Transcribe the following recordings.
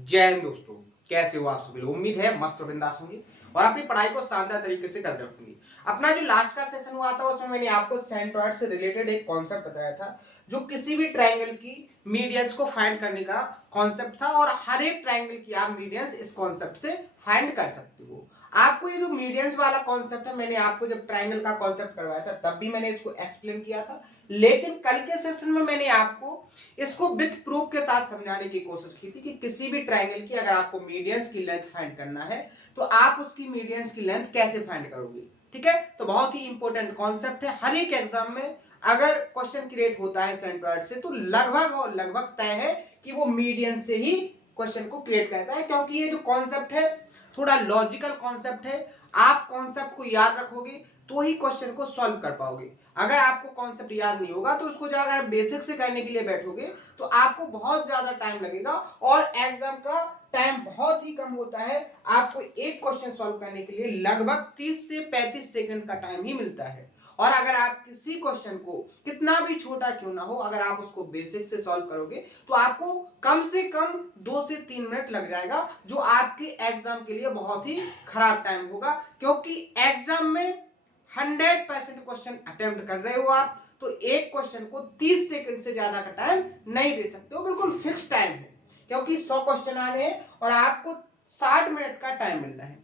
जय हिंद दोस्तों, कैसे हो आप सभी लोग। उम्मीद है मस्त और बिंदास होंगे और अपनी पढ़ाई को शानदार तरीके से कर रहे होंगे। अपना जो लास्ट का सेशन हुआ था उसमें मैंने आपको सेंट्रॉइड से रिलेटेड एक कॉन्सेप्ट बताया था, जो किसी भी ट्रायंगल की मीडियंस को फाइंड करने का कॉन्सेप्ट था और हर एक ट्रायंगल की आप मीडियंस इस कॉन्सेप्ट से फाइंड कर सकते हो। आपको ये जो मीडियंस वाला कॉन्सेप्ट है, मैंने आपको जब ट्रायंगल का कॉन्सेप्ट करवाया था तब भी मैंने इसको एक्सप्लेन किया था, लेकिन कल के सेशन में मैंने आपको इसको विथ प्रूफ के साथ समझाने की कोशिश की थी कि किसी भी ट्रायंगल की अगर आपको मीडियंस की लेंथ फाइंड करना है तो आप उसकी मीडियंस की लेंथ कैसे फाइंड करोगे। ठीक है, तो बहुत ही इंपॉर्टेंट कॉन्सेप्ट है। हर एक एग्जाम में अगर क्वेश्चन क्रिएट होता है सेंट्रॉइड से तो लगभग और लगभग तय है कि वो मीडियन से ही क्वेश्चन को क्रिएट करता है, क्योंकि ये जो कॉन्सेप्ट है थोड़ा लॉजिकल कॉन्सेप्ट है। आप कॉन्सेप्ट को याद रखोगे तो ही क्वेश्चन को सॉल्व कर पाओगे। अगर आपको कॉन्सेप्ट याद नहीं होगा तो उसको जब अगर बेसिक से करने के लिए बैठोगे तो आपको बहुत ज्यादा टाइम लगेगा और एग्जाम का टाइम बहुत ही कम होता है। आपको एक क्वेश्चन सॉल्व करने के लिए लगभग 30 से 35 सेकंड का टाइम ही मिलता है। और अगर आप किसी क्वेश्चन को कितना भी छोटा क्यों ना हो, अगर आप उसको बेसिक से सॉल्व करोगे तो आपको कम से कम 2 से 3 मिनट लग जाएगा, जो आपके एग्जाम के लिए बहुत ही खराब टाइम होगा, क्योंकि एग्जाम में 100% क्वेश्चन अटेम्प्ट कर रहे हो आप, तो एक क्वेश्चन को 30 सेकंड से ज्यादा का टाइम नहीं दे सकते हो। बिल्कुल फिक्स टाइम है, क्योंकि 100 क्वेश्चन आने हैं और आपको 60 मिनट का टाइम मिलना है।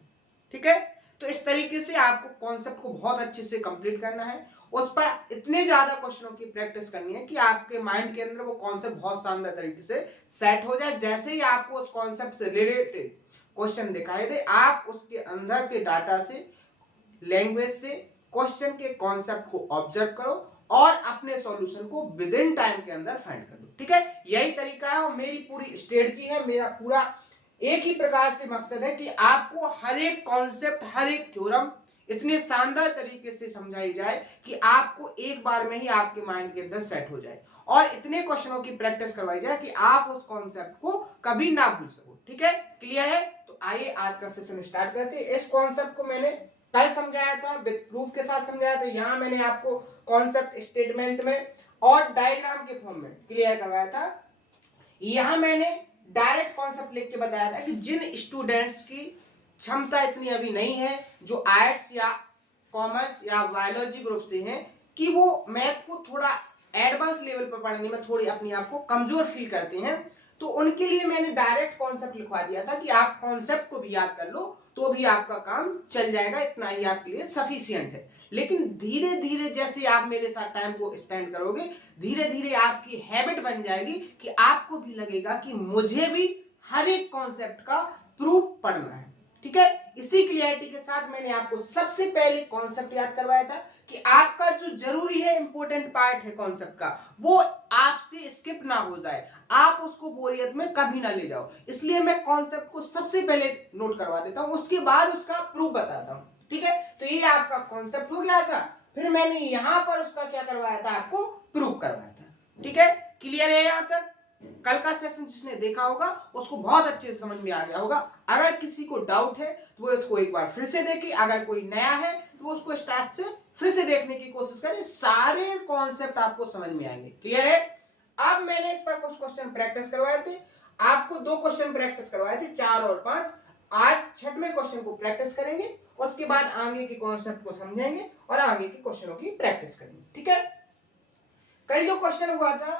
ठीक है, तो इस तरीके से आपको कॉन्सेप्ट को बहुत अच्छे से कंप्लीट करना है, उस पर इतने ज्यादा क्वेश्चनों की प्रैक्टिस करनी है कि आपके माइंड के अंदर वो कॉन्सेप्ट बहुत शानदार तरीके से सेट हो जाए। जैसे ही आपको उस कॉन्सेप्ट से रिलेटेड क्वेश्चन दिखाई दे, आप उसके अंदर के डाटा से, लैंग्वेज से क्वेश्चन के कॉन्सेप्ट को ऑब्जर्व करो और अपने सॉल्यूशन को विद इन टाइम के अंदर फाइंड कर लो। ठीक है, यही तरीका है और मेरी पूरी स्ट्रेटजी है। मेरा पूरा एक ही प्रकार से मकसद है कि आपको हर एक कॉन्सेप्ट, हर एक थ्योरम इतने शानदार तरीके से समझाई जाए कि आपको एक बार में ही आपके माइंड के अंदर सेट हो जाए और इतने क्वेश्चनों की प्रैक्टिस करवाई जाए कि आप उस कॉन्सेप्ट को कभी ना भूल सको। ठीक है, क्लियर है? तो आइए आज का सेशन स्टार्ट करते हैं। इस कॉन्सेप्ट को मैंने कल समझाया था, विद प्रूफ के साथ समझाया था। यहां मैंने आपको कॉन्सेप्ट स्टेटमेंट में और डायग्राम के फॉर्म में क्लियर करवाया था। यहां मैंने डायरेक्ट कॉन्सेप्ट लिख के बताया था कि जिन स्टूडेंट्स की क्षमता इतनी अभी नहीं है, जो आर्ट्स या कॉमर्स या बायोलॉजी ग्रुप से हैं, कि वो मैथ को थोड़ा एडवांस लेवल पर पढ़ने में थोड़ी अपने आप को कमजोर फील करते हैं, तो उनके लिए मैंने डायरेक्ट कॉन्सेप्ट लिखवा दिया था कि आप कॉन्सेप्ट को भी याद कर लो तो भी आपका काम चल जाएगा, इतना ही आपके लिए सफिशिएंट है। लेकिन धीरे धीरे जैसे आप मेरे साथ टाइम को स्पेंड करोगे, धीरे धीरे आपकी हैबिट बन जाएगी कि आपको भी लगेगा कि मुझे भी हर एक कॉन्सेप्ट का प्रूफ पढ़ना है। ठीक है, इसी क्लियरिटी के साथ मैंने आपको सबसे पहले कॉन्सेप्ट याद करवाया था कि आपका जो जरूरी है, इंपॉर्टेंट पार्ट है कॉन्सेप्ट का, वो आपसे स्किप ना हो जाए, आप उसको बोरियत में कभी ना ले जाओ। इसलिए मैं कॉन्सेप्ट को सबसे पहले नोट करवा देता हूं, उसके बाद उसका प्रूफ बताता हूं। ठीक है, तो ये आपका कॉन्सेप्ट हो गया था, फिर मैंने यहां पर उसका क्या करवाया था, आपको प्रूफ करवाया था। ठीक है, क्लियर है? यहां तक कल का सेशन जिसने देखा होगा उसको बहुत अच्छे से समझ में आ गया होगा। अगर किसी को डाउट है तो वो इसको एक बार फिर से देखे, अगर कोई नया है तो वो उसको स्टार्ट से फिर से देखने की कोशिश करें, सारे कॉन्सेप्ट आपको समझ में आएंगे। क्लियर है? अब मैंने इस पर कुछ क्वेश्चन प्रैक्टिस करवाए थे, आपको 2 क्वेश्चन प्रैक्टिस करवाए थे, 4 और 5। आज 6वें क्वेश्चन को प्रैक्टिस करेंगे, उसके बाद आगे के कॉन्सेप्ट को समझेंगे और आगे के क्वेश्चनों की प्रैक्टिस करेंगे। ठीक है, कल जो क्वेश्चन हुआ था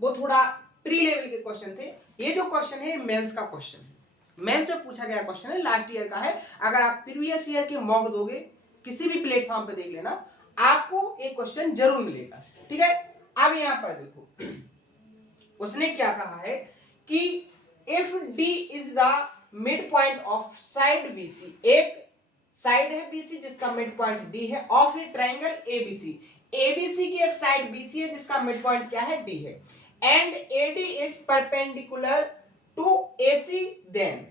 वो थोड़ा प्री लेवल के क्वेश्चन थे। ये जो क्वेश्चन है मेंस का क्वेश्चन है, मेंस में पूछा गया क्वेश्चन है, लास्ट ईयर का है। अगर आप प्रीवियस ईयर के मॉक दोगे किसी भी प्लेटफॉर्म पे देख लेना, आपको एक क्वेश्चन जरूर मिलेगा। ठीक है, अब यहां पर देखो उसने क्या कहा है कि if D is the mid point of side BC, एक साइड है बीसी जिसका मिड पॉइंट डी है, of A triangle ABC, ABC की एक साइड बीसी है जिसका मिड पॉइंट क्या है, डी है, and AD is perpendicular to AC, then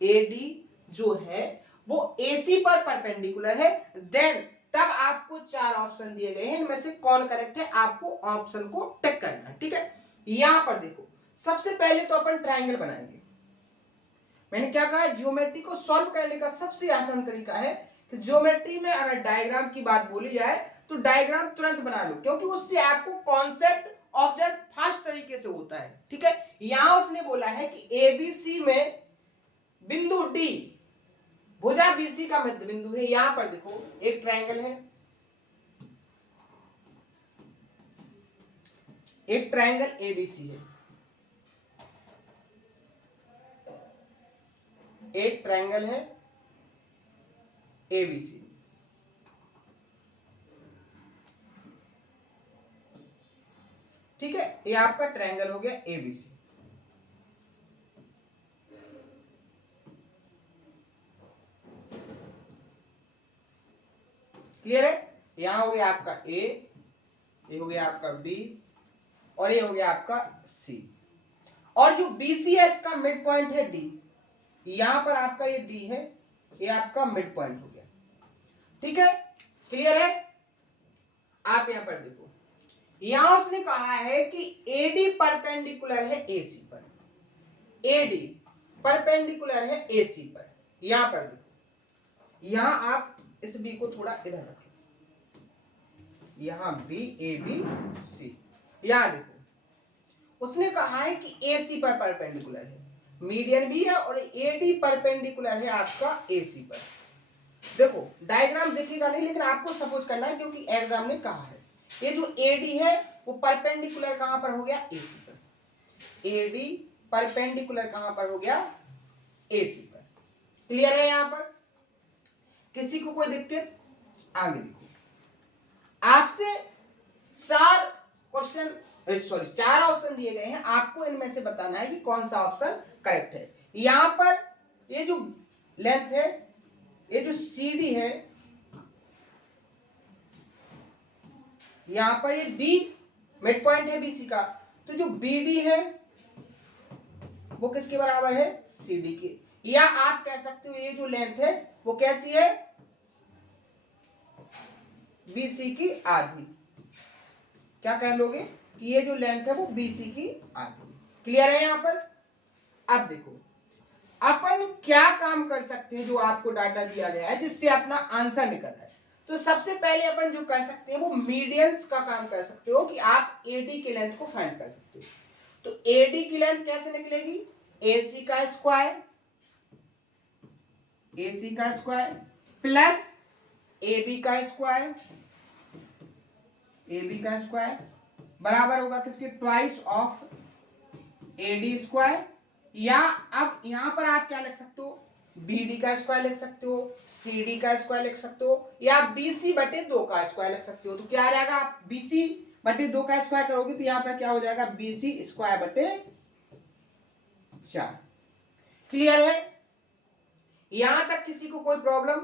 AD जो है वो एसी पर परपेंडिकुलर है, देन तब आपको 4 ऑप्शन दिए गए हैं, इनमें से कौन करेक्ट है, आपको ऑप्शन को टिक करना है। ठीक है, यहां पर देखो सबसे पहले तो अपन ट्रायंगल बनाएंगे। मैंने क्या कहा, ज्योमेट्री को सॉल्व करने का सबसे आसान तरीका है कि ज्योमेट्री में अगर डायग्राम की बात बोली जाए तो डायग्राम तुरंत बना लो, क्योंकि उससे आपको कॉन्सेप्ट ऑब्जर्व फास्ट तरीके से होता है, ठीक है। यहां उसने बोला है कि एबीसी में बिंदु डी भुजा बीसी का मध्य बिंदु है। यहां पर देखो एक ट्रायंगल है, एक ट्रायंगल एबीसी है, एक ट्रायंगल है एबीसी, ठीक है। ये आपका ट्रायंगल हो गया एबीसी। क्लियर है। यहां हो गया आपका ए, ये हो गया आपका बी, और ये हो गया आपका सी। और जो बीसीएस का मिड पॉइंट है डी, यहां पर आपका ये डी है, ये आपका मिड पॉइंट हो गया, ठीक है। क्लियर है। आप यहां पर देखो, यहां उसने कहा है कि एडी परपेंडिकुलर है एसी पर, एडी परपेंडिकुलर है एसी पर। यहां पर देखो, यहां आप इस बी को थोड़ा इधर रख लो, यहां बी ए बी सी। यहां देखो उसने कहा है कि एसी पर परपेंडिकुलर है, मीडियन भी है, और एडी परपेंडिकुलर है आपका एसी पर। देखो डायग्राम देखिएगा नहीं, लेकिन आपको सपोज करना है क्योंकि एग्जाम ने कहा है। ये जो एडी है वो परपेंडिकुलर कहां पर हो गया, एसी पर। एडी परपेंडिकुलर कहां पर हो गया, एसी पर। क्लियर है। यहां पर किसी को कोई दिक्कत? आगे देखो, आपसे चार ऑप्शन दिए गए हैं, आपको इनमें से बताना है कि कौन सा ऑप्शन करेक्ट है। यहां पर ये जो लेंथ है, ये जो CD है, यहां पर ये D मिड पॉइंट है BC का, तो जो BD है वो किसके बराबर है, CD के। या आप कह सकते हो ये जो लेंथ है वो कैसी है, BC की आधी। क्या कह लोगे कि ये जो लेंथ है वो BC की आधी। क्लियर है। यहां पर अब देखो अपन क्या काम कर सकते हैं, जो आपको डाटा दिया गया है जिससे अपना आंसर निकल रहा है। तो सबसे पहले अपन जो कर सकते हैं वो मीडियंस का काम कर सकते हो, कि आप AD की लेंथ को फाइंड कर सकते हो। तो AD की लेंथ कैसे निकलेगी, AC का स्क्वायर, AC का स्क्वायर प्लस AB का स्क्वायर, AB का स्क्वायर बराबर होगा किसके, ट्वाइस ऑफ AD स्क्वायर। या अब यहां पर आप क्या लिख सकते हो, BD का स्क्वायर लिख सकते हो, CD का स्क्वायर लिख सकते हो, या BC बटे 2 का स्क्वायर लिख सकते हो। तो क्या आ जाएगा, आप BC बटे 2 का स्क्वायर करोगे तो यहां पर क्या हो जाएगा, BC स्क्वायर बटे 4। क्लियर है। यहां तक किसी को कोई प्रॉब्लम,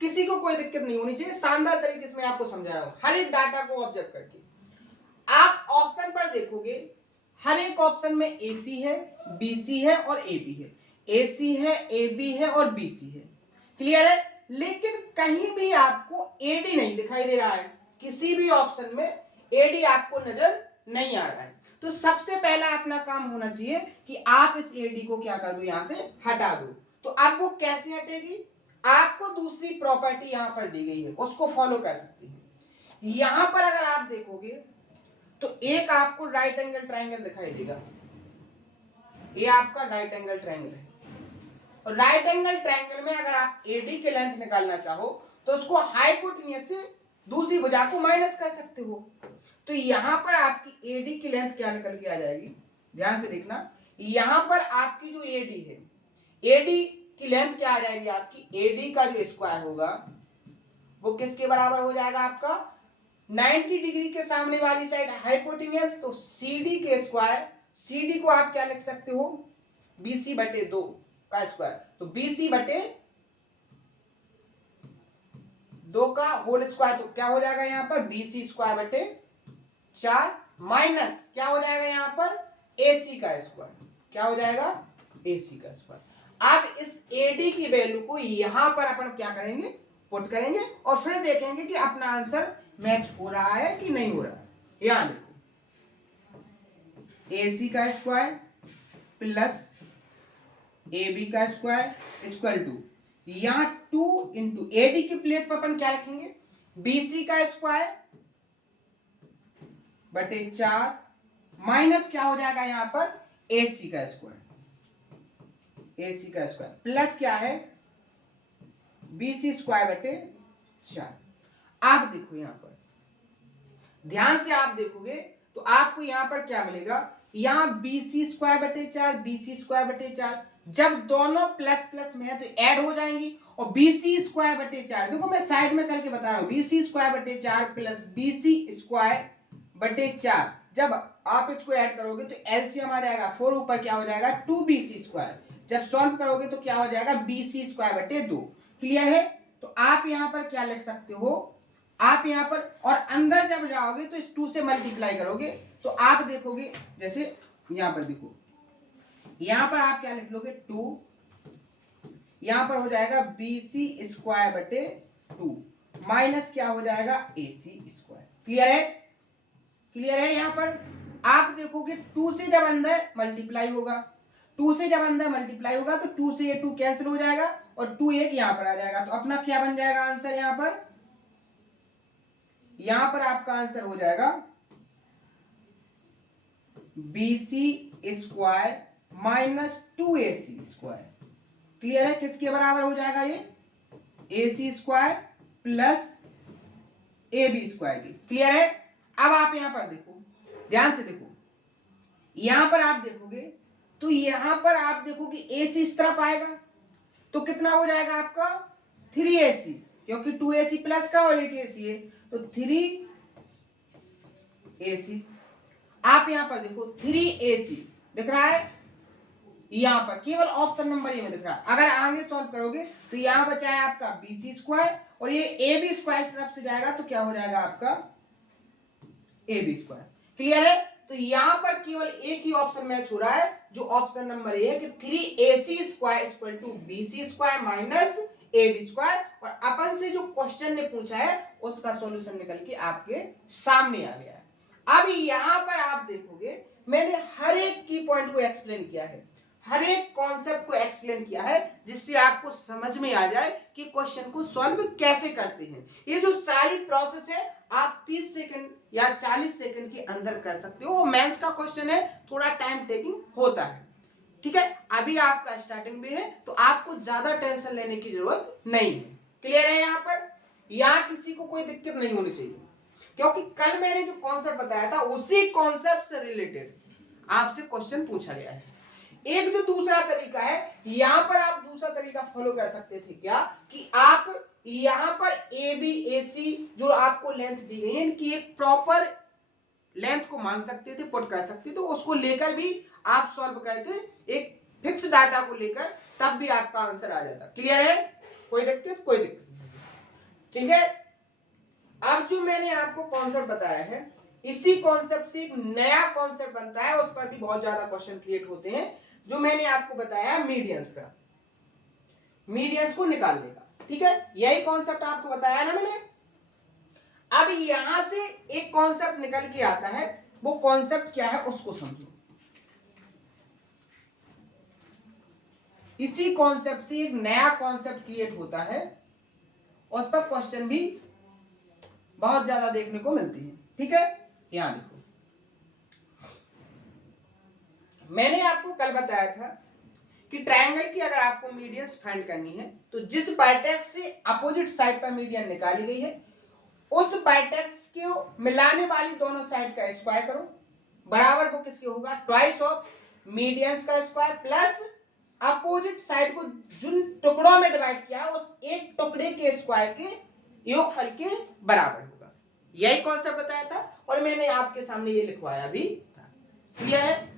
किसी को कोई दिक्कत नहीं होनी चाहिए। शानदार तरीके से मैं आपको समझा रहा हूं, हर एक डाटा को ऑब्जर्व करके। आप ऑप्शन पर देखोगे, हर एक ऑप्शन में AC है, BC है और AB है, AC है, AB है और BC है। क्लियर है। लेकिन कहीं भी आपको AD नहीं दिखाई दे रहा है, किसी भी ऑप्शन में AD आपको नजर नहीं आ रहा है। तो सबसे पहला अपना काम होना चाहिए कि आप इस AD को क्या कर दो, यहां से हटा दो। तो अब वो कैसे हटेगी, आपको दूसरी प्रॉपर्टी यहां पर दी गई है, उसको फॉलो कर सकते हैं। यहां पर अगर आप देखोगे तो एक आपको राइट एंगल ट्रायंगल दिखाई देगा, ये आपका राइट एंगल ट्रायंगल है। और राइट एंगल ट्रायंगल में अगर आप AD की लेंथ निकालना चाहो तो उसको हाइपोटेन्यूज से दूसरी भुजा को माइनस कर सकते हो। तो यहां पर आपकी AD की लेंथ क्या निकल के आ जाएगी, ध्यान से देखना। यहां पर आपकी जो AD है, AD की लेंथ क्या आ जाएगी आपकी, AD का जो स्क्वायर होगा वो किसके बराबर हो जाएगा आपका, 90 डिग्री के सामने वाली साइड हाइपोटेन्यूज, तो CD के स्क्वायर, CD को आप क्या लिख सकते हो, BC बटे 2 का स्क्वायर। तो BC बटे 2 का होल स्क्वायर, तो क्या हो जाएगा यहां पर, BC स्क्वायर बटे 4 माइनस क्या हो जाएगा यहां पर, AC का स्क्वायर। क्या हो जाएगा, AC का स्क्वायर। अब इस AD की वैल्यू को यहां पर अपन क्या करेंगे, पुट करेंगे, और फिर देखेंगे कि अपना आंसर मैच हो रहा है कि नहीं हो रहा है। यहां देखो, AC का स्क्वायर प्लस AB का स्क्वायर इक्वल टू, यहां 2 इंटू AD के प्लेस पर अपन क्या लिखेंगे, BC का स्क्वायर बटे 4 माइनस क्या हो जाएगा यहाँ पर AC का स्क्वायर, AC का स्क्वायर प्लस क्या है BC स्क्वायर बटे 4। आप देखो यहाँ पर ध्यान से आप देखोगे तो आपको यहाँ पर क्या मिलेगा, यहाँ BC स्क्वायर बटे 4, BC स्क्वायर बटे 4, जब दोनों प्लस प्लस में है तो ऐड हो जाएंगी, और BC स्क्वायर बटे 4 देखो मैं साइड में करके बता रहा हूँ, BC स्क्वायर बटे 4 प्लस BC स्क्वायर बटे 4, जब आप इसको ऐड करोगे तो एलसीएम आ जाएगा 4, ऊपर क्या हो जाएगा 2BC स्क्वायर, जब सॉल्व करोगे तो क्या हो जाएगा BC स्क्वायर बटे 2। क्लियर है? तो आप यहाँ पर क्या लिख सकते हो, आप यहाँ पर और अंदर जब जाओगे तो इस 2 से मल्टीप्लाई करोगे तो आप देखोगे, जैसे यहाँ पर देखो, यहाँ पर आप क्या लिख लोगे 2, यहाँ पर हो जाएगा BC स्क्वायर बटे 2 माइनस क्या हो जाएगा AC स्क्वायर। क्लियर है? क्लियर है? यहाँ पर आप देखोगे 2 से जब अंदर मल्टीप्लाई होगा, 2 से जब अंदर मल्टीप्लाई होगा तो 2 से ये 2 कैंसिल हो जाएगा और 2 एक यहाँ पर आ जाएगा, तो अपना क्या बन जाएगा आंसर, यहाँ पर आपका आंसर हो जाएगा BC square minus 2AC square. Clear है? किसके बराबर हो जाएगा ये, AC square plus AB square की। क्लियर है? अब आप यहां पर देखो, ध्यान से देखो, यहां पर आप देखोगे तो यहां पर आप देखोगे AC इस तरफ आएगा तो कितना हो जाएगा आपका 3AC, क्योंकि 2AC प्लस का और 1AC है तो 3AC। आप यहां पर देखो 3AC दिख रहा है, यहां पर केवल ऑप्शन नंबर ए में दिख रहा है। अगर आगे सॉल्व करोगे तो यहां बचा है आपका BC स्क्वायर और ये AB स्क्वायर तरफ से जाएगा तो क्या हो जाएगा आपका AB स्क्वायर। क्लियर है? तो यहां पर केवल एक ही ऑप्शन मैच हो रहा है जो ऑप्शन नंबर ए है कि 3AC square equal to BC square minus AB square, और अपन से जो क्वेश्चन ने पूछा है उसका सॉल्यूशन निकल के आपके सामने आ गया है। अब यहां पर आप देखोगे मैंने हर एक की पॉइंट को एक्सप्लेन किया है, हर एक कॉन्सेप्ट को एक्सप्लेन किया है, जिससे आपको समझ में आ जाए कि क्वेश्चन को सॉल्व कैसे करते हैं। ये जो सारी प्रोसेस है आप 30 सेकंड या 40 सेकंड के अंदर कर सकते हो। मेंस का क्वेश्चन है, थोड़ा टाइम टेकिंग होता है, ठीक है। अभी आपका स्टार्टिंग भी है तो आपको ज्यादा टेंशन लेने की जरूरत नहीं है। क्लियर है? यहाँ पर यहाँ किसी को कोई दिक्कत नहीं होनी चाहिए, क्योंकि कल मैंने जो कॉन्सेप्ट बताया था उसी कॉन्सेप्ट से रिलेटेड आपसे क्वेश्चन पूछा गया है। एक जो दूसरा तरीका है, यहां पर आप दूसरा तरीका फॉलो कर सकते थे क्या, कि आप यहां पर ABAC जो आपको लेंथ दी गई है इनकी एक प्रॉपर लेंथ को मान सकते थे, पुट कर सकते थे, तो उसको लेकर भी आप सॉल्व करते एक फिक्स डाटा को लेकर, तब भी आपका आंसर आ जाता। क्लियर है? कोई दिक्कत? कोई दिक्कत नहीं, ठीक है। अब जो मैंने आपको कॉन्सेप्ट बताया है इसी कॉन्सेप्ट से एक नया कॉन्सेप्ट बनता है, उस पर भी बहुत ज्यादा क्वेश्चन क्रिएट होते हैं। जो मैंने आपको बताया मीडियंस का, मीडियंस को निकालने का, ठीक है, यही कॉन्सेप्ट आपको बताया ना मैंने। अब यहां से एक कॉन्सेप्ट निकल के आता है, वो कॉन्सेप्ट क्या है उसको समझो। इसी कॉन्सेप्ट से एक नया कॉन्सेप्ट क्रिएट होता है, उस पर क्वेश्चन भी बहुत ज्यादा देखने को मिलती है, ठीक है। यहां देखो, मैंने आपको कल बताया था कि ट्रायंगल की अगर आपको मीडियंस फाइंड करनी है तो जिस वर्टेक्स से अपोजिट साइड पर मीडियन निकाली गई है उस वर्टेक्स को मिलाने वाली दोनों साइड का स्क्वायर करो, बराबर वो किसके होगा, ट्वाइस ऑफ मीडियंस का स्क्वायर प्लस अपोजिट साइड को जिन टुकड़ों में डिवाइड किया उस एक टुकड़े के स्क्वायर के योगफल के बराबर होगा। यही कॉन्सेप्ट बताया था और मैंने आपके सामने ये लिखवाया भी था। क्लियर है?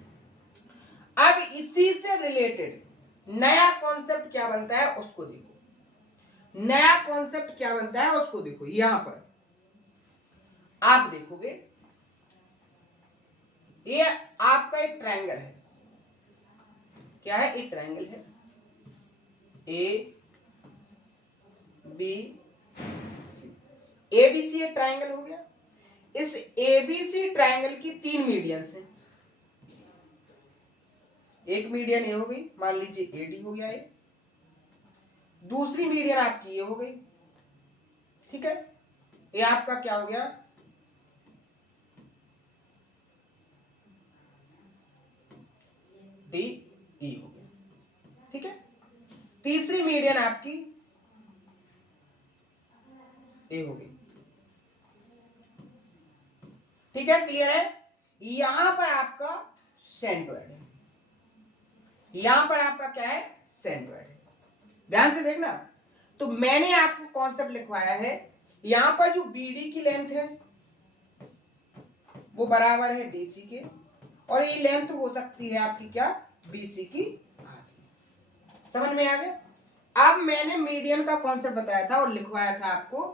अब इसी से रिलेटेड नया कॉन्सेप्ट क्या बनता है उसको देखो, नया कॉन्सेप्ट क्या बनता है उसको देखो। यहां पर आप देखोगे ये आपका एक ट्रायंगल है, क्या है, एक ट्रायंगल है ABC एक ट्रायंगल हो गया। इस ABC ट्रायंगल की 3 मीडियंस हैं, एक मीडियन ये हो गई, मान लीजिए AD हो गया, ये दूसरी मीडियन आपकी ये हो गई, ठीक है, ये आपका क्या हो गया डी ई हो गया। ठीक है, तीसरी मीडियन आपकी ए हो गई। ठीक है, क्लियर है। यहां पर आपका सेंट्रोइड है, यहां पर आपका क्या है, सेंट्रोइड है। ध्यान से देखना, तो मैंने आपको कॉन्सेप्ट लिखवाया है, यहां पर जो बीडी की लेंथ है वो बराबर है डीसी के, और ये लेंथ हो सकती है आपकी क्या, बीसी की आधी। समझ में आ गया। अब मैंने मीडियन का कॉन्सेप्ट बताया था और लिखवाया था आपको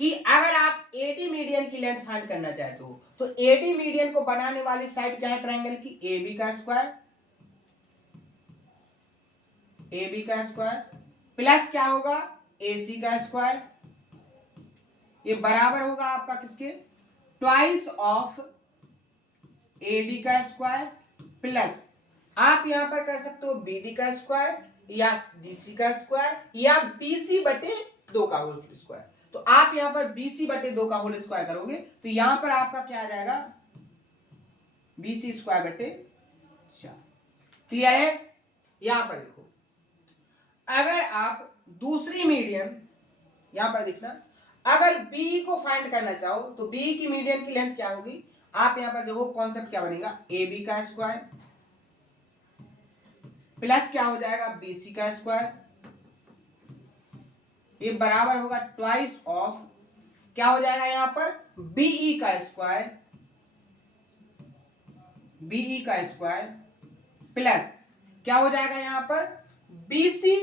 कि अगर आप एडी मीडियन की लेंथ फाइंड करना चाहते हो तो एडी मीडियन को बनाने वाली साइड क्या है ट्रायंगल की, ए बी का स्क्वायर, ए बी का स्क्वायर प्लस क्या होगा, ए सी का स्क्वायर, ये बराबर होगा आपका किसके, ट्वाइस ऑफ ए डी का स्क्वायर प्लस आप यहां पर कर सकते हो बी डी का स्क्वायर या डीसी का स्क्वायर या बीसी बटे 2 का होल स्क्वायर। तो आप यहां पर बीसी बटे 2 का होल स्क्वायर करोगे तो यहां पर आपका क्या आ जाएगा, बीसी स्क्वायर बटे 4। क्लियर है। यहां पर देखो, अगर आप दूसरी मीडियन यहां पर देखना, अगर बी को फाइंड करना चाहो तो बी की मीडियन की लेंथ क्या होगी, आप यहां पर देखो कॉन्सेप्ट क्या बनेगा, ए बी का स्क्वायर प्लस क्या हो जाएगा, बीसी का स्क्वायर, ये बराबर होगा ट्वाइस ऑफ क्या हो जाएगा यहां पर, बीई का स्क्वायर, बीई का स्क्वायर प्लस क्या हो जाएगा यहां पर, बीसी,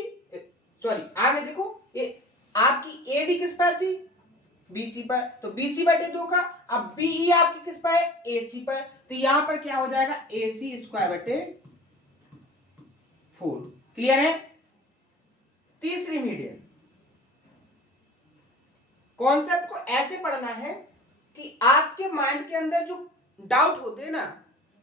सॉरी आगे देखो, ये आपकी एडी किस पर थी, बीसी पर, तो बीसी बटे 2 का, अब बीई आपकी किस पर है, एसी पर, तो यहां पर क्या हो जाएगा, एसी स्क्वायर बटे 4। क्लियर है। तीसरी मीडियन, कॉन्सेप्ट को ऐसे पढ़ना है कि आपके माइंड के अंदर जो डाउट होते हैं ना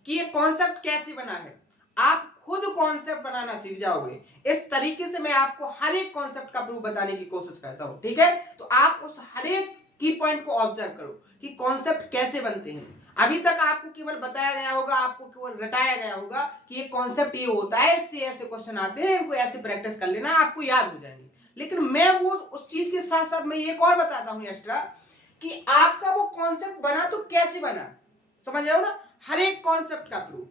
कि ये कॉन्सेप्ट कैसे बना है, आप खुद कॉन्सेप्ट बनाना सीख जाओगे। इस तरीके से मैं आपको हर एक कॉन्सेप्ट का प्रूफ बताने की कोशिश करता हूं। ठीक है, तो आप उस हर एक की पॉइंट को ऑब्जर्व करो कि कॉन्सेप्ट कैसे बनते हैं। अभी तक आपको केवल बताया गया होगा, आपको केवल रटाया गया होगा कि ये कॉन्सेप्ट ये होता है, इससे ऐसे क्वेश्चन आते हैं, इनको ऐसे प्रैक्टिस कर लेना, आपको याद हो जाएंगे। लेकिन मैं वो उस चीज के साथ साथ मैं एक और बताता हूं एक्स्ट्रा कि आपका वो कॉन्सेप्ट बना तो कैसे बना, समझ रहे हो ना। हर एक कॉन्सेप्ट का प्रूफ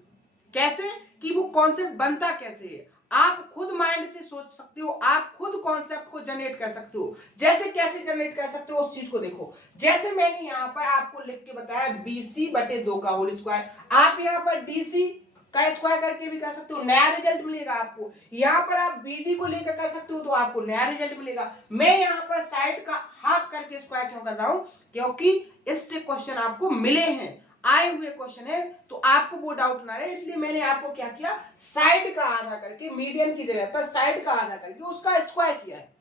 कैसे, कि वो कॉन्सेप्ट बनता कैसे है, आप खुद माइंड से सोच सकते हो, आप खुद कॉन्सेप्ट को जनरेट कर सकते हो। जैसे कैसे जनरेट कर सकते हो उस चीज को देखो, जैसे मैंने यहां पर आपको लिख के बताया बीसी बटे 2 का होल स्क्वायर, आप यहां पर डीसी का स्क्वायर करके भी कर सकते हो, नया रिजल्ट मिलेगा आपको। यहां पर आप बीडी को लेकर कर सकते हो तो आपको नया रिजल्ट मिलेगा। मैं यहां पर साइड का हाफ करके स्क्वायर क्यों कर रहा हूं, क्योंकि इससे क्वेश्चन आपको मिले हैं, आए हुए क्वेश्चन है, तो आपको वो डाउट ना रहे, इसलिए मैंने आपको क्या किया, साइड का आधा करके, मीडियन की जगह पर साइड का आधा करके उसका स्क्वायर किया है।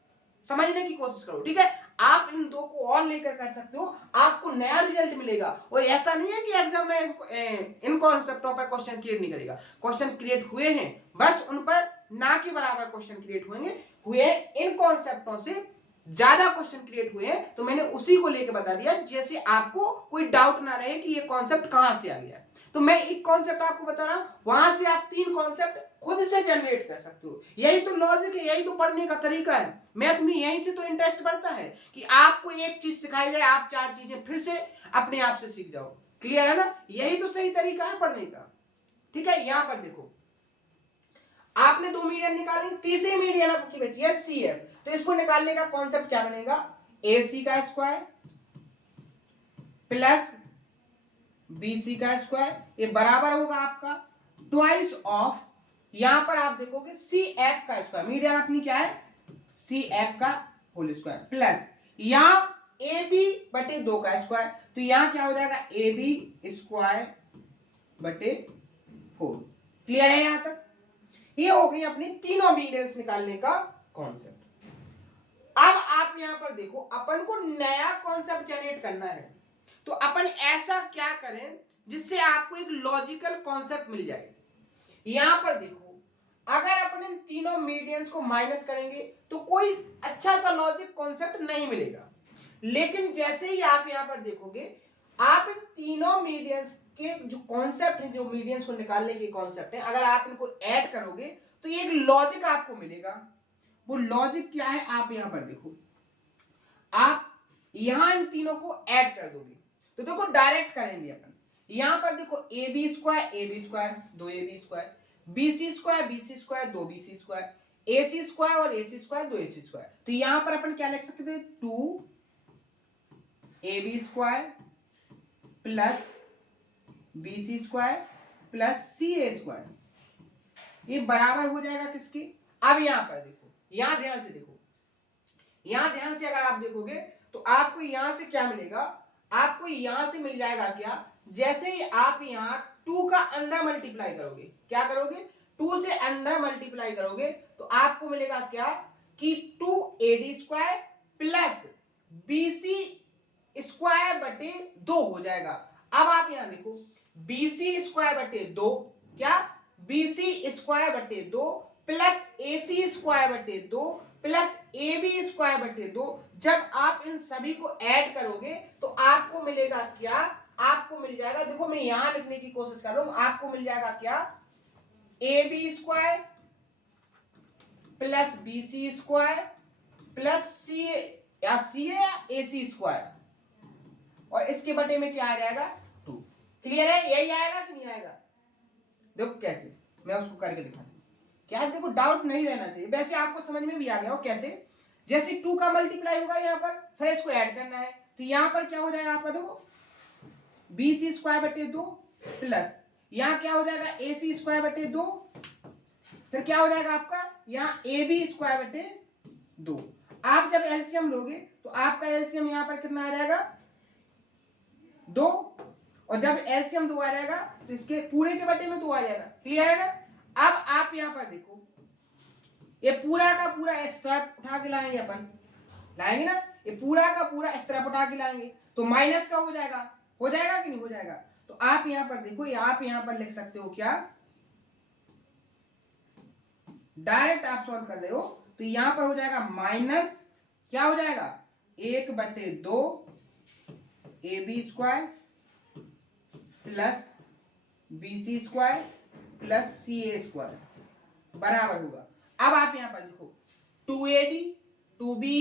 समझने की कोशिश करो। ठीक है, आप इन दो को और लेकर कर सकते हो, आपको नया रिजल्ट मिलेगा। और ऐसा नहीं है कि एग्जाम में इन कॉन्सेप्टों पर क्वेश्चन क्रिएट नहीं करेगा, क्वेश्चन क्रिएट हुए हैं, बस उन पर ना के बराबर क्वेश्चन क्रिएट हुए इन कॉन्सेप्टों से ज्यादा क्वेश्चन क्रिएट हुए हैं, तो मैंने उसी को लेकर बता दिया, जैसे आपको कोई डाउट ना रहे कि ये कॉन्सेप्ट कहां से आ गया। तो मैं एक कॉन्सेप्ट आपको बता रहा हूं, वहां से आप 3 कॉन्सेप्ट खुद से जनरेट कर सकते हो। यही तो लॉजिक है, यही तो पढ़ने का तरीका है। मैथ में यहीं से तो इंटरेस्ट बढ़ता है कि आपको एक चीज सिखाई जाए, आप 4 चीजें फिर से अपने आप से सीख जाओ। क्लियर है ना, यही तो सही तरीका है पढ़ने का। ठीक है, यहां पर देखो, आपने 2 मीडियन निकाली, तीसरी मीडियन आपकी बची है सीएफ, तो इसको निकालने का कॉन्सेप्ट क्या बनेगा, एसी का स्क्वायर प्लस बीसी का स्क्वायर, ये बराबर होगा आपका ट्वाइस ऑफ, यहां पर आप देखोगे सी एफ का स्क्वायर, मीडियन अपनी क्या है, सी एफ का होल स्क्वायर प्लस यहां ए बी बटे 2 का स्क्वायर, तो यहां क्या हो जाएगा, ए बी स्क्वायर बटे 4। क्लियर है यहां तक। ये हो गई अपनी तीनों मीडियंस निकालने का कॉन्सेप्ट। अब आप यहां पर देखो, अपन को नया कॉन्सेप्ट जनरेट करना है, तो अपन ऐसा क्या करें जिससे आपको एक लॉजिकल कॉन्सेप्ट मिल जाए। यहां पर देखो, अगर अपन इन तीनों मीडियंस को माइनस करेंगे तो कोई अच्छा सा लॉजिक कॉन्सेप्ट नहीं मिलेगा। लेकिन जैसे ही आप यहां पर देखोगे, आप इन तीनों मीडियंस के जो कॉन्सेप्ट है, जो मीडियंस को निकालने के कॉन्सेप्ट है, अगर आप इनको ऐड करोगे तो एक लॉजिक आपको मिलेगा। वो लॉजिक क्या है, आप यहां पर देखो, आप यहां इन तीनों को ऐड कर दोगे तो देखो डायरेक्ट करेंगे अपन। यहां पर देखो ए बी स्क्वायर दो A B square, B C square दो B C square, A C square और ए सी स्क्वायर दो ए सी स्क्वायर। तो यहां पर अपन क्या लिख सकते थे, 2ab square plus bc square plus ca square, ये बराबर हो जाएगा किसके। अब यहां पर देखो, यहां ध्यान से देखो, यहां ध्यान से अगर आप देखोगे तो आपको यहां से क्या मिलेगा, आपको यहां से मिल जाएगा क्या, जैसे ही आप यहां 2 का अंदर मल्टीप्लाई करोगे, क्या करोगे, 2 से अंदर मल्टीप्लाई करोगे तो आपको मिलेगा क्या कि 2ad square plus bc square बटे 2 हो जाएगा। अब आप यहां देखो bc स्क्वायर बटे 2, क्या bc स्क्वायर बटे 2 प्लस ac स्क्वायर बटे 2 प्लस ab स्क्वायर बटे 2, जब आप इन सभी को ऐड करोगे तो आपको मिलेगा क्या, आपको मिल जाएगा, देखो मैं यहां लिखने की कोशिश कर रहा हूं, आपको मिल जाएगा क्या, ab square plus bc square plus ca या ac स्क्वायर, और इसके बटे में क्या आ जाएगा 2। क्लियर है, यही आएगा कि नहीं आएगा, देखो कैसे, मैं उसको करके दिखाता हूं। क्या है, देखो डाउट नहीं रहना चाहिए, वैसे आपको समझ में भी आ गया हो कैसे। जैसे 2 का मल्टीप्लाई होगा यहाँ पर, फिर इसको ऐड करना है, तो यहाँ पर क्या हो जाएगा आपका, देखो bc स्क्वायर बटे 2 प्लस यहाँ क्या हो जाएगा ac स्क्वायर बटे 2, फिर क्या हो जाएगा आपका यहाँ ab स्क्वायर बटे 2। आप जब एलसीएम लोगे तो आपका एलसीएम यहाँ पर कितना आ जाएगा 2, और जब एलसीएम 2 आ जाएगा तो इसके पूरे के बटे में 2 आ जाएगा। क्लियर है ना। अब आप यहां पर देखो, ये पूरा का पूरा इस तरफ उठा के लाएंगे अपन, लाएंगे ना, ये पूरा का पूरा इस तरफ उठा के लाएंगे तो माइनस का हो जाएगा कि नहीं हो जाएगा। तो आप यहां पर देखो, आप यहां पर लिख सकते हो क्या, डायरेक्ट आप सॉल्व कर रहे हो तो यहां पर हो जाएगा माइनस, क्या हो जाएगा 1/2 ab square plus bc square plus ca square बराबर होगा। अब आप यहां पर देखो 2ad 2be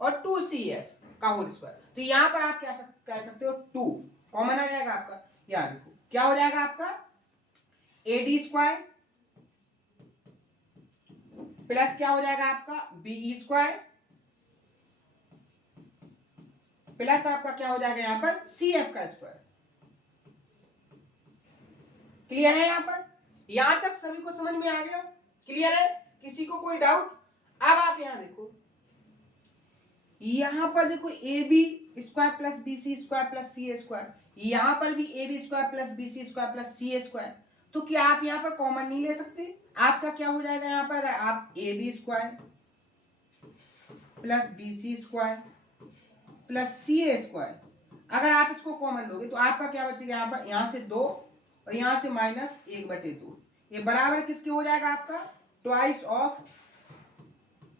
और 2cf का होल स्क्वायर, तो यहां पर आप क्या कह सकते हो 2 कॉमन आ जाएगा आपका, यहां देखो क्या हो जाएगा आपका ad स्क्वायर प्लस क्या हो जाएगा आपका be स्क्वायर प्लस आपका क्या हो जाएगा यहां पर cf का स्क्वायर। क्लियर है, यहां पर यहां तक सभी को समझ में आ गया, क्लियर है, किसी को कोई डाउट। अब आप यहां देखो, यहां पर देखो ab square plus bc square plus ca square, यहां पर भी ab square plus bc square plus ca square, तो क्या आप यहां पर कॉमन नहीं ले सकते, आपका क्या हो जाएगा यहां पर, आप ab square plus bc square plus ca square, अगर आप इसको कॉमन लोगे तो आपका क्या बचेगा यहां पर, यहां से 2 और यहां से माइनस 1/2, ये बराबर किसके हो जाएगा आपका twice of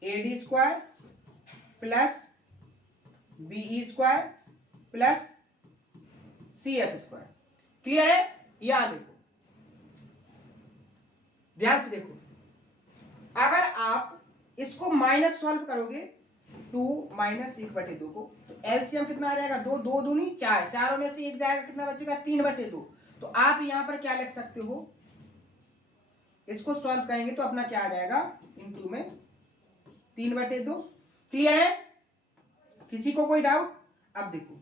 ad square plus be square plus cf square. Clear है, यहां देखो ध्यान से देखो, अगर आप इसको माइनस सॉल्व करोगे 2 माइनस 1/2 को, तो एलसीएम कितना आ जाएगा 2, 2 दूनी 4, चारों में से 1 जाएगा, कितना बचेगा 3/2। तो आप यहां पर क्या लिख सकते हो, इसको सॉल्व करेंगे तो अपना क्या आ जाएगा इनटू में 3/2। क्लियर है, किसी को कोई डाउट। अब देखो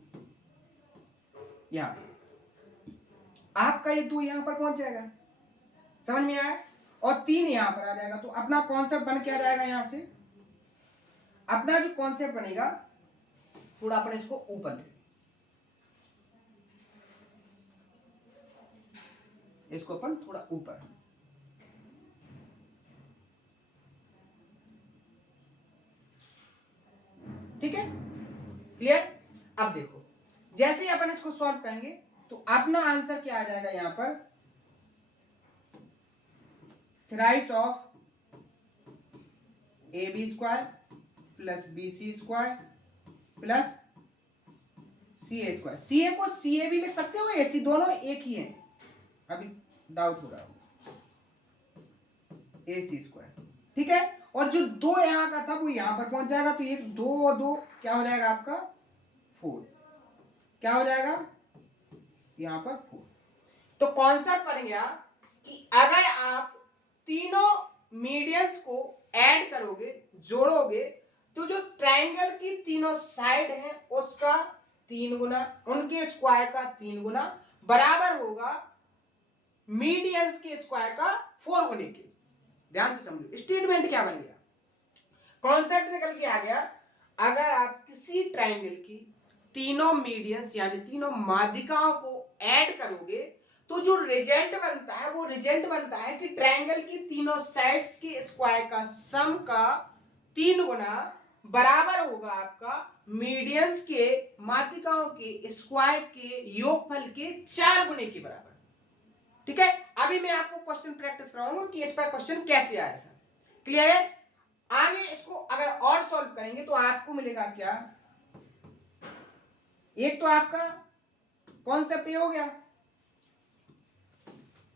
यहां आपका ये 2 यहां पर पहुंच जाएगा, समझ में आया, और 3 यहां पर आ जाएगा, तो अपना कॉन्सेप्ट बन के आ जाएगा, यहां से अपना जो कॉन्सेप्ट बनेगा, थोड़ा अपन इसको ऊपर ले, इसको अपन थोड़ा ऊपर, ठीक है, क्लियर। अब देखो जैसे ही अपन इसको सॉल्व करेंगे तो अपना आंसर क्या आ जाएगा यहां पर, thrice of ab square plus bc square plus C A square, C A को सी ए भी लिख सकते हो, ए सी दोनों एक ही है, अभी डाउट हो रहा है, ए सी स्क्वायर, ठीक है। और जो 2 यहाँ का था वो यहाँ पर पहुंच जाएगा, तो ये 2 और 2 क्या हो जाएगा आपका 4, क्या हो जाएगा यहाँ पर 4। तो कॉन्सेप्ट बन गया कि अगर आप तीनों मीडियंस को ऐड करोगे, जोड़ोगे, तो जो ट्रायंगल की तीनों साइड है उसका 3 गुना, उनके स्क्वायर का 3 गुना बराबर होगा मीडियंस के स्क्वायर का 4 गुने के। ध्यान से समझो, स्टेटमेंट क्या बन गया, कॉन्सेप्ट निकल के आ गया, अगर आप किसी ट्रायंगल की तीनों मीडियंस यानी तीनों माध्यिकाओं को ऐड करोगे तो जो रिजल्ट बनता है वो रिजल्ट बनता है कि ट्रायंगल की तीनों साइड्स के स्क्वायर का सम का 3 गुना बराबर होगा आपका मीडियंस के माध्यिकाओं के स्क्वायर के योगफल के 4 गुने के बराबर। ठीक है, अभी मैं आपको क्वेश्चन प्रैक्टिस कराऊंगा कि इस पर क्वेश्चन कैसे आया था। क्लियर है? आगे इसको अगर और सॉल्व करेंगे तो आपको मिलेगा क्या, एक तो आपका कॉन्सेप्ट ये हो गया,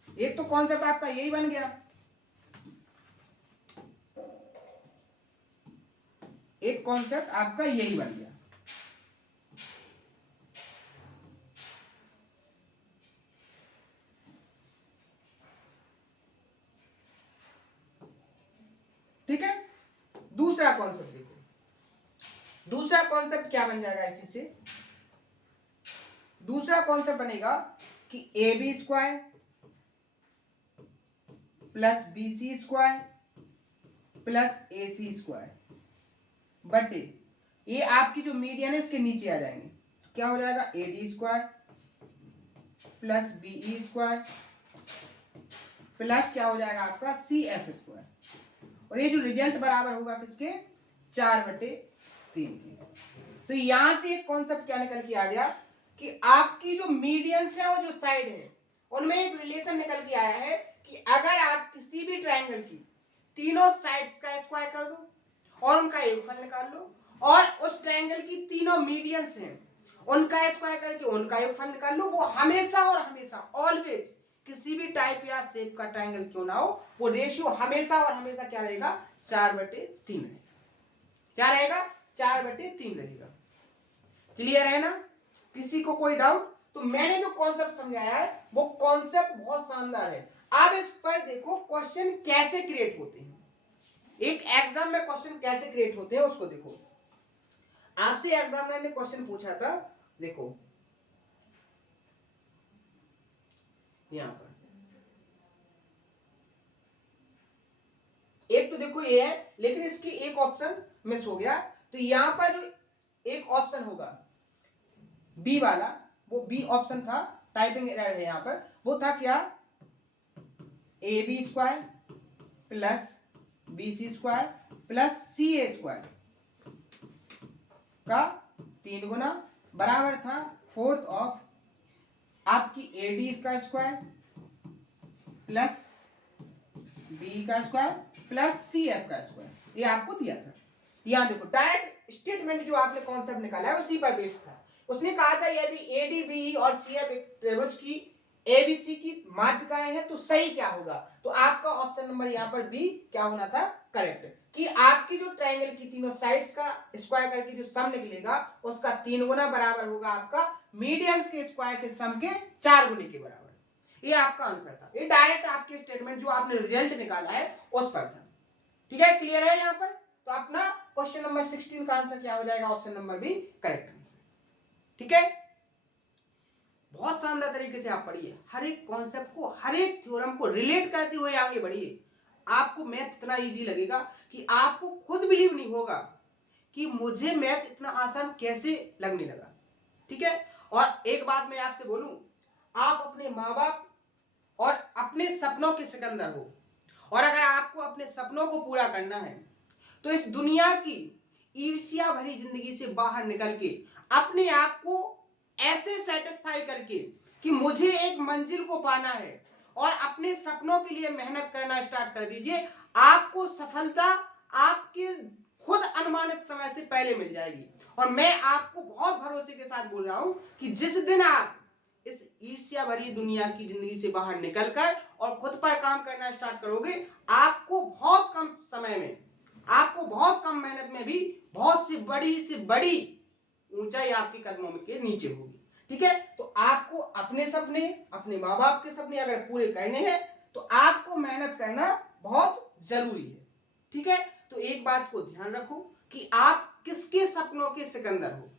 एक तो कॉन्सेप्ट आपका यही बन गया, एक कॉन्सेप्ट आपका यही बन गया। ठीक है, दूसरा कॉन्सेप्ट देखो, दूसरा कॉन्सेप्ट क्या बन जाएगा इसी से, दूसरा कॉन्सेप्ट बनेगा कि A B square plus B C square plus A C square बटे, ये आपकी जो मीडियन है इसके नीचे आ जाएंगे, तो क्या हो जाएगा A D square plus B E square plus क्या हो जाएगा आपका सी एफ स्क्वायर, और ये जो रिजल्ट बराबर होगा किसके 4/3 के। तो यहां से एक कॉन्सेप्ट क्या निकल के आ गया कि आपकी जो मीडियंस है और जो साइड है उनमें एक रिलेशन निकल के आया है कि अगर आप किसी भी ट्रायंगल की तीनों साइड्स का स्क्वायर कर दो और उनका योगफल निकाल लो, और उस ट्रायंगल की तीनों मीडियंस हैं उनका स्क्वायर करके उनका योगफल निकाल लो, वो हमेशा और हमेशा ऑलवेज किसी भी टाइप या शेप का ट्रायंगल क्यों ना हो वो रेशियो हमेशा और हमेशा क्या रहेगा 4/3 रहेगा। क्या रहेगा 4/3 रहेगा। क्लियर है ना, किसी को कोई डाउट? तो मैंने जो कॉन्सेप्ट समझाया है वो कॉन्सेप्ट बहुत शानदार है। अब इस पर देखो क्वेश्चन कैसे क्रिएट होते हैं, एक एग्जाम में क्वेश्चन कैसे क्रिएट होते हैं उसको देखो। आपसे एग्जामिनर ने क्वेश्चन पूछा था, देखो यहां पर एक तो देखो ये है, लेकिन इसकी एक ऑप्शन मिस हो गया, तो यहां पर जो एक ऑप्शन होगा बी वाला, वो बी ऑप्शन था, टाइपिंग एरर है यहां पर, वो था क्या A B square plus B C square plus C A square का 3 गुना बराबर था 4th ऑफ आपकी ए डी का स्क्वायर प्लस बी का स्क्वायर प्लस सी एफ का स्क्वायर, ये आपको दिया था। यहां देखो डायरेक्ट स्टेटमेंट जो आपने कॉन्सेप्ट निकाला है उसी पर बेस्ड था। उसने कहा था यदि ए डी बी और सी एफ एक त्रिभुज की ए बी सी की माध्यिकाएं हैं तो सही क्या होगा, तो आपका ऑप्शन नंबर यहां पर बी क्या होना था करेक्ट, कि आपकी जो ट्रायंगल की तीनों साइड्स का स्क्वायर करके जो सम निकलेगा उसका 3 गुना बराबर होगा आपका मीडियंस के स्क्वायर के सम के 4 गुने के बराबर। ये आपका आंसर था, ये डायरेक्ट आपके स्टेटमेंट जो आपने रिजल्ट निकाला है उस पर था। ठीक है, क्लियर है यहां पर? तो अपना क्वेश्चन नंबर 16 का आंसर क्या हो जाएगा, option number B correct answer. ठीक है, बहुत शानदार तरीके से आप पढ़िए, हर एक कॉन्सेप्ट को हर एक थ्योरम को रिलेट करते हुए आगे बढ़िए, आपको मैथ इतना इजी लगेगा कि आपको खुद बिलीव नहीं होगा कि मुझे मैथ इतना आसान कैसे लगने लगा। ठीक है, और एक बात मैं आपसे बोलूं, आप अपने माँ बाप और अपने सपनों के सिकंदर हो, और अगर आपको अपने सपनों को पूरा करना है तो इस दुनिया की ईर्ष्या भरी जिंदगी से बाहर निकल के अपने आप को ऐसे सेटिस्फाई करके कि मुझे एक मंजिल को पाना है और अपने सपनों के लिए मेहनत करना स्टार्ट कर दीजिए, आपको सफलता आपके खुद अनुमानित समय से पहले मिल जाएगी। और मैं आपको बहुत भरोसे के साथ बोल रहा हूं कि जिस दिन आप इस ईर्ष्या भरी दुनिया की जिंदगी से बाहर निकलकर और खुद पर काम करना स्टार्ट करोगे, आपको बहुत कम समय में, आपको बहुत कम मेहनत में भी बहुत सी बड़ी ऊंचाई आपके कदमों के नीचे होगी। ठीक है, तो आपको अपने सपने, अपने माँ बाप के सपने अगर पूरे करने हैं तो आपको मेहनत करना बहुत जरूरी है। ठीक है, तो एक बात को ध्यान रखो कि आप किसके सपनों के सिकंदर हो।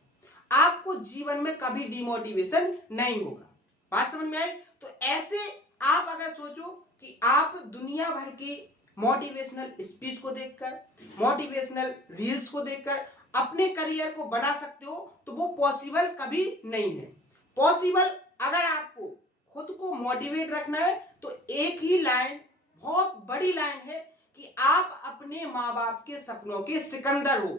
आपको जीवन में कभी डिमोटिवेशन नहीं होगा। बात समझ में आई? तो ऐसे आप अगर सोचो कि आप दुनिया भर के मोटिवेशनल स्पीच को देखकर, मोटिवेशनल रील्स को देखकर अपने करियर को बना सकते हो, तो वो पॉसिबल कभी नहीं है। पॉसिबल अगर आपको खुद को मोटिवेट रखना है तो एक ही लाइन, बहुत बड़ी लाइन है कि आप अपने माँ बाप के सपनों के सिकंदर हो।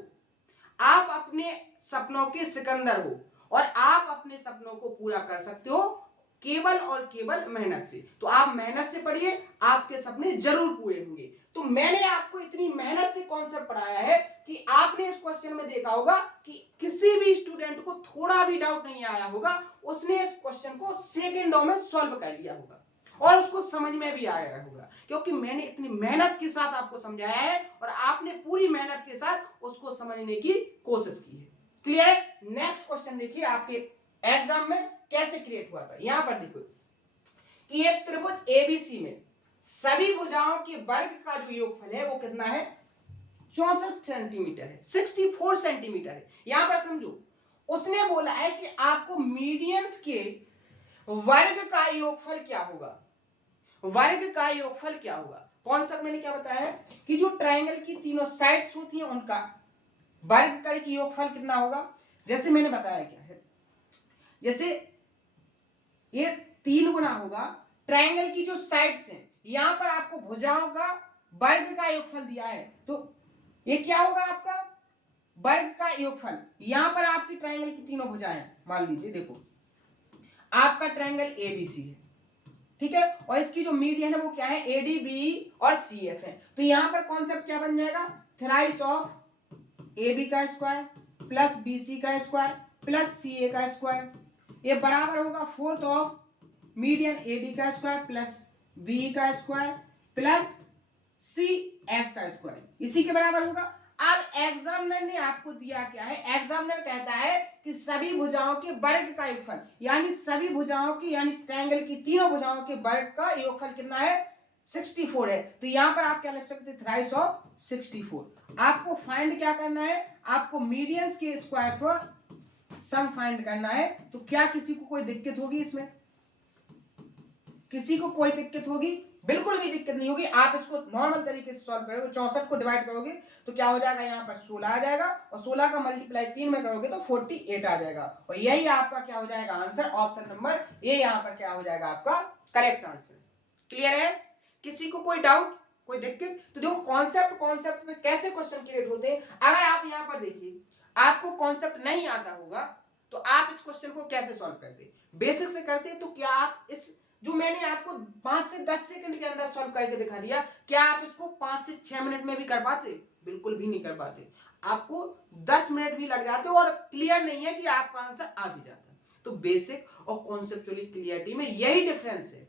आप अपने सपनों के सिकंदर हो और आप अपने सपनों को पूरा कर सकते हो केवल और केवल मेहनत से। तो आप मेहनत से पढ़िए, आपके सपने जरूर पूरे होंगे। तो मैंने आपको इतनी मेहनत से कॉन्सेप्ट पढ़ाया है कि आपने इस क्वेश्चन में देखा होगा कि किसी भी स्टूडेंट को थोड़ा भी डाउट नहीं आया होगा, उसने इस क्वेश्चन को सेकंडों में सॉल्व कर लिया होगा और उसको समझ में भी आया होगा, क्योंकि मैंने इतनी मेहनत के साथ आपको समझाया है और आपने पूरी मेहनत के साथ उसको समझने की कोशिश की है। क्लियर है? नेक्स्ट क्वेश्चन देखिए आपके एग्जाम में कैसे क्रिएट हुआ था। यहां पर देखो कि एक त्रिभुज एबीसी में सभी भुजाओं के वर्ग का जो योगफल है वो कितना है? 64 सेंटीमीटर है, 64 सेंटीमीटर है। यहां पर समझो, उसने बोला है कि आपको मीडियंस के वर्ग का योगफल क्या होगा। वर्ग का योगफल क्या होगा? कॉन्सेप्ट मैंने क्या बताया है कि जो ट्रायंगल की तीनों साइड्स होती हैं उनका वर्ग का योगफल कितना होगा। जैसे मैंने बताया क्या है, जैसे ये 3 गुना होगा ट्रायंगल की जो साइड्स हैं, यहां पर आपको भुजाओं का वर्ग का योगफल दिया है, तो ये क्या होगा? आपका वर्ग का योगफल। यहां पर आपकी ट्रायंगल की तीनों भुजाएं, मान लीजिए देखो आपका ट्रायंगल एबीसी है, ठीक है, और इसकी जो मीडियन है वो क्या है? एडी, बी और सी एफ है। तो यहां पर कॉन्सेप्ट क्या बन जाएगा? थ्राइस ऑफ ए बी का स्क्वायर प्लस बी सी का स्क्वायर प्लस सी ए का स्क्वायर, ये बराबर होगा fourth of median A B का स्क्वायर प्लस बी का स्क्वायर प्लस सी एफ का स्क्वायर, इसी के बराबर होगा। अब एग्जामिनर ने आपको दिया क्या है? एग्जामिनर कहता है कि सभी भुजाओं के वर्ग का योगफल, यानी सभी भुजाओं की, यानी ट्रायंगल की तीनों भुजाओं के वर्ग का योगफल कितना है? 64 है। तो यहां पर आप क्या लिख सकते हैं? Thrice of 64। आपको फाइंड क्या करना है? आपको मीडियंस के स्क्वायर को सम फाइंड करना है। तो क्या किसी को कोई दिक्कत होगी इसमें? किसी को कोई दिक्कत होगी? बिल्कुल भी दिक्कत नहीं होगी। आप इसको नॉर्मल तरीके से सॉल्व करोगे, 64 को डिवाइड करोगे तो क्या हो जाएगा? यहाँ पर 16 आ जाएगा और 16 का मल्टीप्लाई 3 में करोगे तो 48 आ जाएगा और यही आपका क्या हो जाएगा? आंसर। ऑप्शन नंबर ए यहाँ पर क्या हो जाएगा? आपका करेक्ट आंसर। क्लियर है? किसी को कोई डाउट, कोई दिक्कत? तो देखो कॉन्सेप्ट में कैसे क्वेश्चन क्रिएट होते हैं। अगर आप यहाँ पर देखिए, आपको कॉन्सेप्ट नहीं आता होगा तो आप इस क्वेश्चन को कैसे सॉल्व करते? बेसिक से करते। तो क्या आप इस जो मैंने आपको 5 से 10 सेकंड के अंदर सॉल्व करके दिखा दिया, क्या आप इसको 5 से 6 मिनट में भी कर पाते? बिल्कुल भी नहीं कर पाते। आपको 10 मिनट भी लग जाते और क्लियर नहीं है कि आपका आंसर आ भी जाता। तो बेसिक और कॉन्सेप्चुअली क्लियरिटी में यही डिफरेंस है।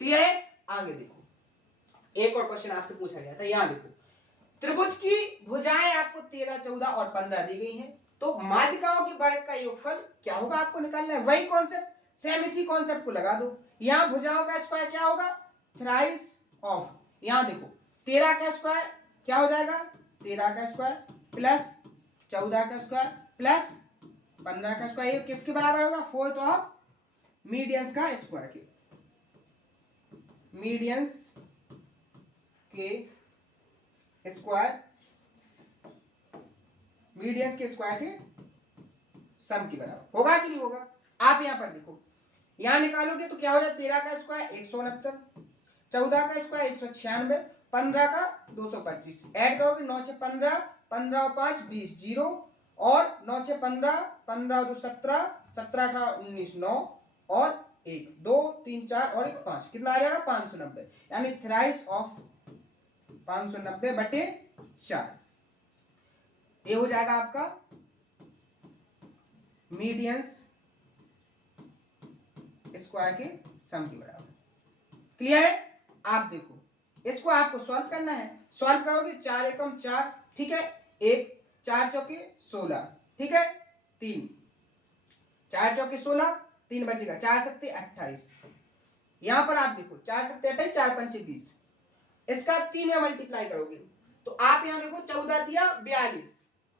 क्लियर है? आगे देखो, एक और क्वेश्चन आपसे पूछा गया था। यहां देखो, त्रिभुज की भुजाएं आपको 13, 14 और 15 दी गई हैं, तो माध्यिकाओं के वर्ग का योगफल क्या होगा? आपको निकालना है। वही कॉन्सेप्ट, सेम इसी कॉन्सेप्ट को लगा दो। यहां भुजाओं का स्क्वायर क्या होगा? थ्राइस ऑफ, यहां देखो 13 का स्क्वायर क्या हो जाएगा? 13 का स्क्वायर प्लस 14 का स्क्वायर प्लस 15 का स्क्वायर, ये किसके बराबर होगा? फोर्थ ऑफ मीडियंस का स्क्वायर के, मीडियंस के स्क्वायर, मीडियंस के स्क्वायर के सम के बराबर होगा कि नहीं होगा? आप यहां पर देखो, यहां निकालोगे तो क्या हो जाए? 13 का स्क्वायर 169, 14 का स्क्वायर 196, 15 का 225, ऐड करोगे 9 से 15, 15 और 5 20, 0 और 9 से 15, 15 और 2 17, 17 18 19 9 और 1 2 3 4 और 1 5, कितना आ जाएगा? 590, यानी थ्राइस ऑफ 590 बटे 4। ये हो जाएगा आपका मीडियंस स्क्वायर के सम के बराबर। क्लियर है? आप देखो इसको आपको सॉल्व करना है, सॉल्व करोगे 4 एकम 4, ठीक है, 1 4 चौके 16, ठीक है, 3 4 चौके 16, 3 बचेगा, 4 सत्ते 28। यहां पर आप देखो 4 सत्ते 28, 4 पंचे 20, इसका 3 में मल्टीप्लाई करोगे तो आप यहां देखो 14 दिया 42,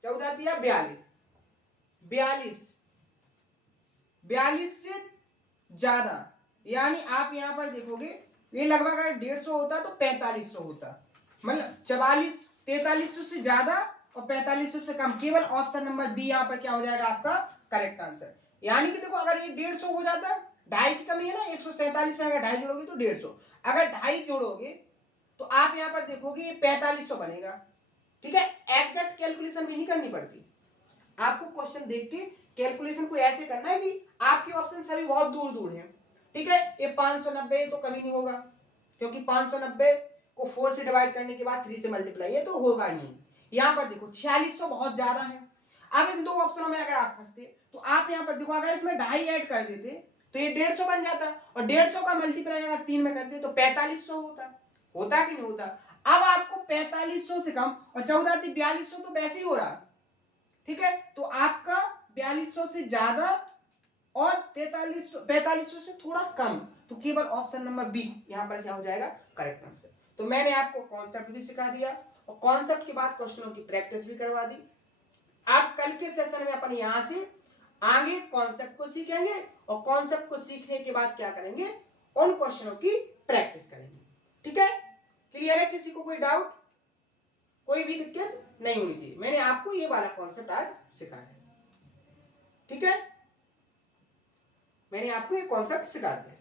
14 दिया 42, 42 से ज्यादा, यानी आप यहां पर देखोगे ये लगभग अगर 150 होता तो 4500 होता, मतलब 4300 से ज्यादा और 4500 से कम। केवल ऑप्शन नंबर बी यहां पर क्या हो जाएगा आपका करेक्ट आंसर। यानी कि देखो अगर ये 150 हो जाता, ढाई की कमी है ना, 147 में अगर ढाई जोड़ोगे तो 150, अगर ढाई जोड़ोगे तो आप यहां पर देखोगे ये 4500 बनेगा, ठीक है। एग्जैक्ट कैलकुलेशन भी नहीं करनी पड़ती, आपको क्वेश्चन देख के कैलकुलेशन को ऐसे करना है कि आपके ऑप्शन सभी बहुत दूर दूर हैं, ठीक है। ये 590 तो कभी नहीं होगा, क्योंकि 590 को 4 से डिवाइड करने के बाद 3 से मल्टीप्लाई, ये तो होगा ही नहीं। यहां पर देखो 4600 बहुत ज्यादा है। अब इन दो ऑप्शनों में अगर आप फंसते तो आप यहां पर देखो अगर इसमें ढाई ऐड कर देते तो ये 150 बन जाता, और 150 का मल्टीप्लाई अगर 3 में करते तो 4500 होता कि नहीं होता। अब आपको 4500 से कम और 14 थी 4200 तो वैसे ही हो रहा, ठीक है। तो आपका 4200 से ज्यादा और 4500 से थोड़ा कम, तो केवल ऑप्शन नंबर बी यहां पर क्या हो जाएगा करेक्ट आंसर। तो मैंने आपको कॉन्सेप्ट भी सिखा दिया और कॉन्सेप्ट के बाद क्वेश्चनों की प्रैक्टिस भी करवा दी। आप कल के सेशन में अपन यहां से आगे कॉन्सेप्ट को सीखेंगे और कॉन्सेप्ट को सीखने के बाद क्या करेंगे, उन क्वेश्चनों की प्रैक्टिस करेंगे, ठीक है। क्लियर है? किसी को कोई डाउट, कोई भी दिक्कत नहीं होनी चाहिए। मैंने आपको ये वाला कॉन्सेप्ट आज सिखाया है, ठीक है, मैंने आपको ये कॉन्सेप्ट सिखा दिया है।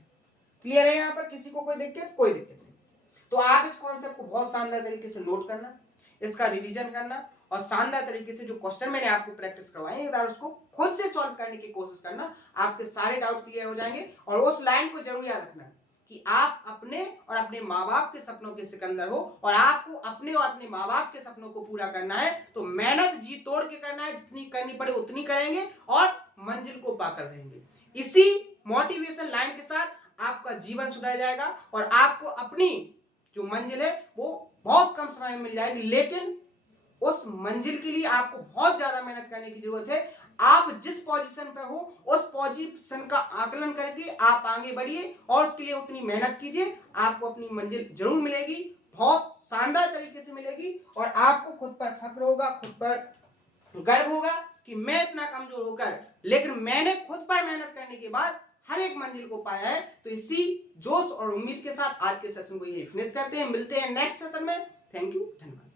क्लियर है? यहां पर किसी को कोई दिक्कत नहीं। तो आप इस कॉन्सेप्ट को बहुत शानदार तरीके से नोट करना, इसका रिवीजन करना और शानदार तरीके से जो क्वेश्चन मैंने आपको प्रैक्टिस करवाए एक बार उसको खुद से सॉल्व करने की कोशिश करना, आपके सारे डाउट क्लियर हो जाएंगे। और उस लाइन को जरूर याद रखना कि आप अपने और अपने माँ बाप के सपनों के सिकंदर हो और आपको अपने और अपने माँ बाप के सपनों को पूरा करना है तो मेहनत जी तोड़ के करना है, जितनी करनी पड़े उतनी करेंगे और मंजिल को पाकर रहेंगे। इसी मोटिवेशन लाइन के साथ आपका जीवन सुधर जाएगा और आपको अपनी जो मंजिल है वो बहुत कम समय में मिल जाएगी, लेकिन उस मंजिल के लिए आपको बहुत ज्यादा मेहनत करने की जरूरत है। आप जिस पोजीशन पे हो उस पोजीशन का आकलन करके आप आगे बढ़िए और उसके लिए उतनी मेहनत कीजिए, आपको अपनी मंजिल जरूर मिलेगी, बहुत शानदार तरीके से मिलेगी और आपको खुद पर फक्र होगा, खुद पर गर्व होगा कि मैं इतना कमजोर होकर लेकिन मैंने खुद पर मेहनत करने के बाद हर एक मंजिल को पाया है। तो इसी जोश और उम्मीद के साथ आज के सेशन को ये फिनिश करते हैं, मिलते हैं नेक्स्ट सेशन में। थैंक यू, धन्यवाद।